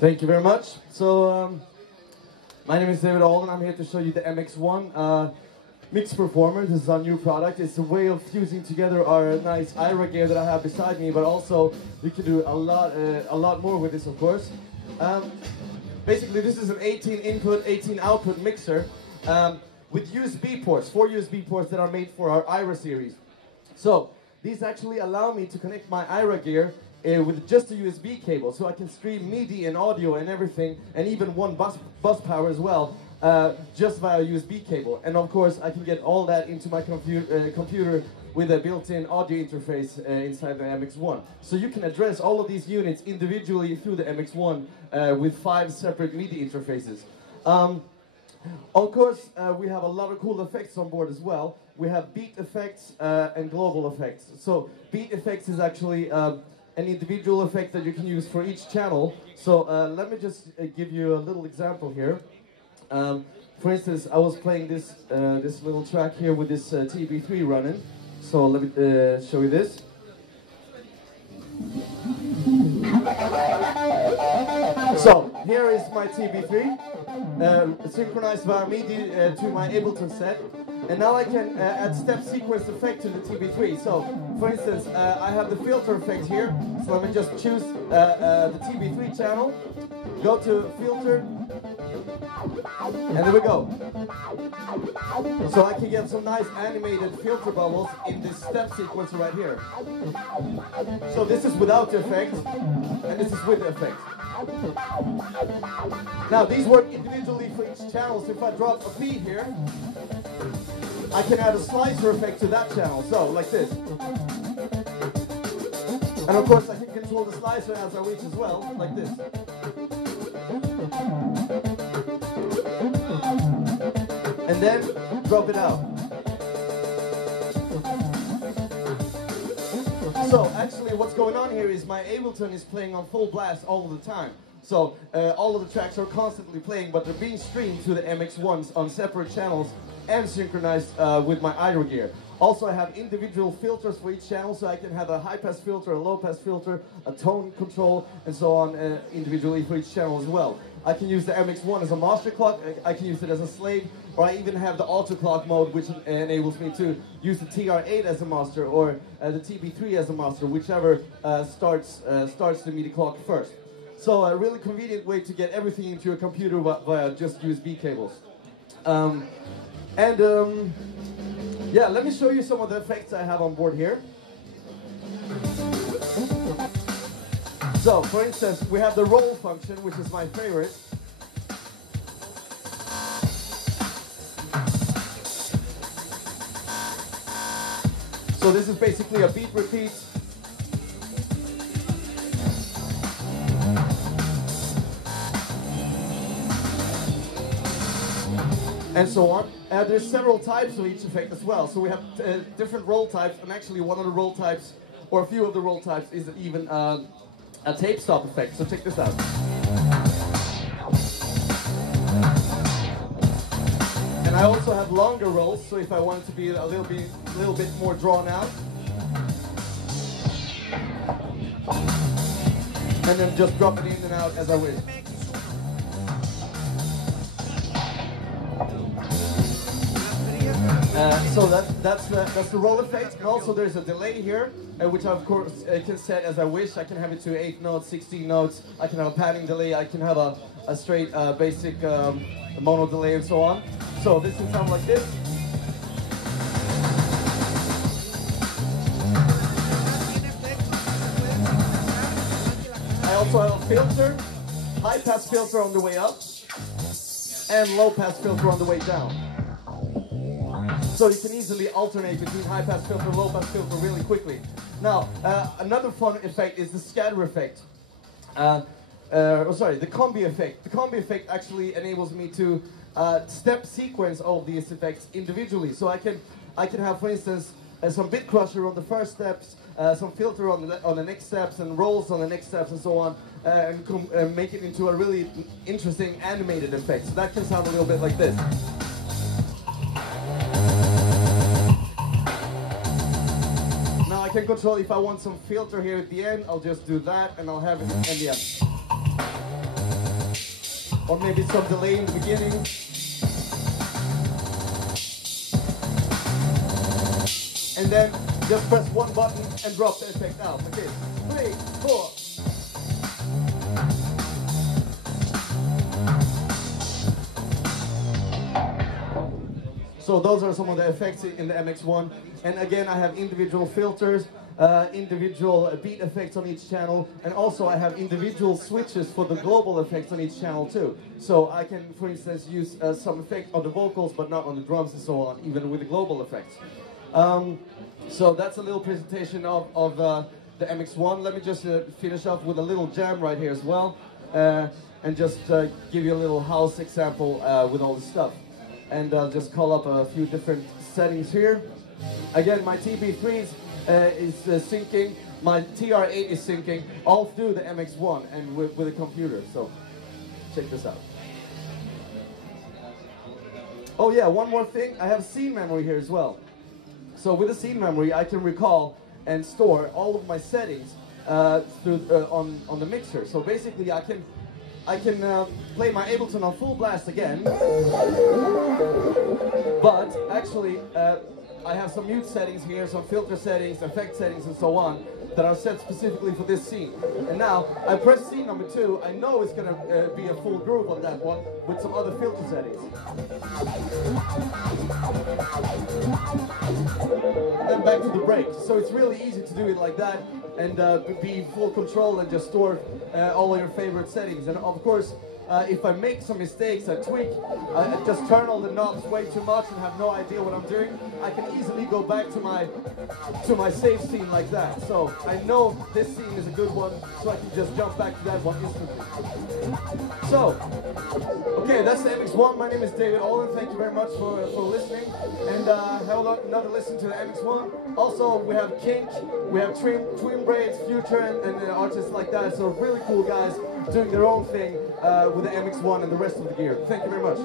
Thank you very much. So, my name is David Alden. I'm here to show you the MX-1 Mix Performer. This is our new product. It's a way of fusing together our nice AIRA gear that I have beside me, but also you can do a lot more with this, of course. Basically, this is an 18 input, 18 output mixer. with USB ports, 4 USB ports that are made for our AIRA series. So these actually allow me to connect my AIRA gear with just a USB cable, so I can stream MIDI and audio and everything, and even one bus power as well, just via USB cable. And of course, I can get all that into my computer with a built-in audio interface inside the MX-1. So you can address all of these units individually through the MX-1 with 5 separate MIDI interfaces. Of course, we have a lot of cool effects on board as well. We have beat effects and global effects. So beat effects is actually an individual effect that you can use for each channel. So let me just give you a little example here. For instance, I was playing this this little track here with this TB3 running. So let me show you this. So here is my TB3, synchronized via MIDI to my Ableton set. And now I can add step sequence effect to the TB3. So, for instance, I have the filter effect here. So let me just choose the TB3 channel, go to filter, and there we go. So I can get some nice animated filter bubbles in this step sequence right here. So this is without the effect, and this is with the effect. Now these work individually for each channel, so if I drop a beat here, I can add a slicer effect to that channel, so like this. And of course I can control the slicer as I wish as well, like this. And then drop it out. So actually what's going on here is my Ableton is playing on full blast all of the time. So all of the tracks are constantly playing, but they're being streamed to the MX-1s on separate channels and synchronized with my AIRA gear. Also, I have individual filters for each channel, so I can have a high-pass filter, a low-pass filter, a tone control, and so on individually for each channel as well. I can use the MX-1 as a master clock, I can use it as a slave, or I even have the auto clock mode, which enables me to use the TR8 as a master, or the TB3 as a master, whichever starts the MIDI clock first. So a really convenient way to get everything into your computer via just USB cables. Yeah, let me show you some of the effects I have on board here. So, for instance, we have the roll function, which is my favorite. So this is basically a beat repeat. And so on. There's several types of each effect as well. So we have different roll types, and actually one of the roll types, or a few of the roll types, is even a tape stop effect. So check this out. And I also have longer rolls, so if I want it to be a little bit more drawn out. And then just drop it in and out as I wish. So that's the roll effect, and also there's a delay here, which I of course can set as I wish. I can have it to 8 notes, 16 notes, I can have a padding delay, I can have a straight basic mono delay and so on. So this can sound like this. I also have a filter, high pass filter on the way up, and low pass filter on the way down. So you can easily alternate between high pass filter and low pass filter really quickly. Now, another fun effect is the scatter effect. The combi effect. The combi effect actually enables me to step sequence all of these effects individually. So I can have, for instance, some bit crusher on the first steps, some filter on the next steps, and rolls on the next steps, and so on, and make it into a really interesting animated effect. So that can sound a little bit like this. Now I can control if I want some filter here at the end, I'll just do that, and I'll have it at the end. Or maybe some delay in the beginning. And then just press one button and drop the effect out. Okay, 3, 4. So those are some of the effects in the MX-1. And again, I have individual filters, individual beat effects on each channel, and also I have individual switches for the global effects on each channel too. So I can, for instance, use some effect on the vocals, but not on the drums and so on, even with the global effects. So that's a little presentation of the MX-1. Let me just finish up with a little jam right here as well, and just give you a little house example with all this stuff. And I'll just call up a few different settings here. Again, my TB3 is syncing, my TR8 is syncing all through the MX-1 and with the computer. So check this out. Oh yeah, one more thing, I have scene memory here as well. So with the scene memory, I can recall and store all of my settings through on the mixer. So basically, I can play my Ableton on full blast again, but actually I have some mute settings here, some filter settings, effect settings, and so on that are set specifically for this scene. And now I press scene number 2. I know it's going to be a full groove on that one with some other filter settings. And then back to the break. So it's really easy to do it like that and be full control and just store all of your favorite settings. And of course, if I make some mistakes, I tweak, I just turn all the knobs way too much and have no idea what I'm doing, I can easily go back to my save scene like that. So I know this scene is a good one, so I can just jump back to that one instantly. So, okay, that's the MX-1. My name is David Olin. Thank you very much for listening. And have another listen to the MX-1. Also, we have Kink, we have Twin Braids, Future, and artists like that. So really cool guys doing their own thing with the MX-1 and the rest of the gear. Thank you very much.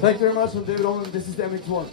Thank you very much. I'm David Olin. This is the MX-1.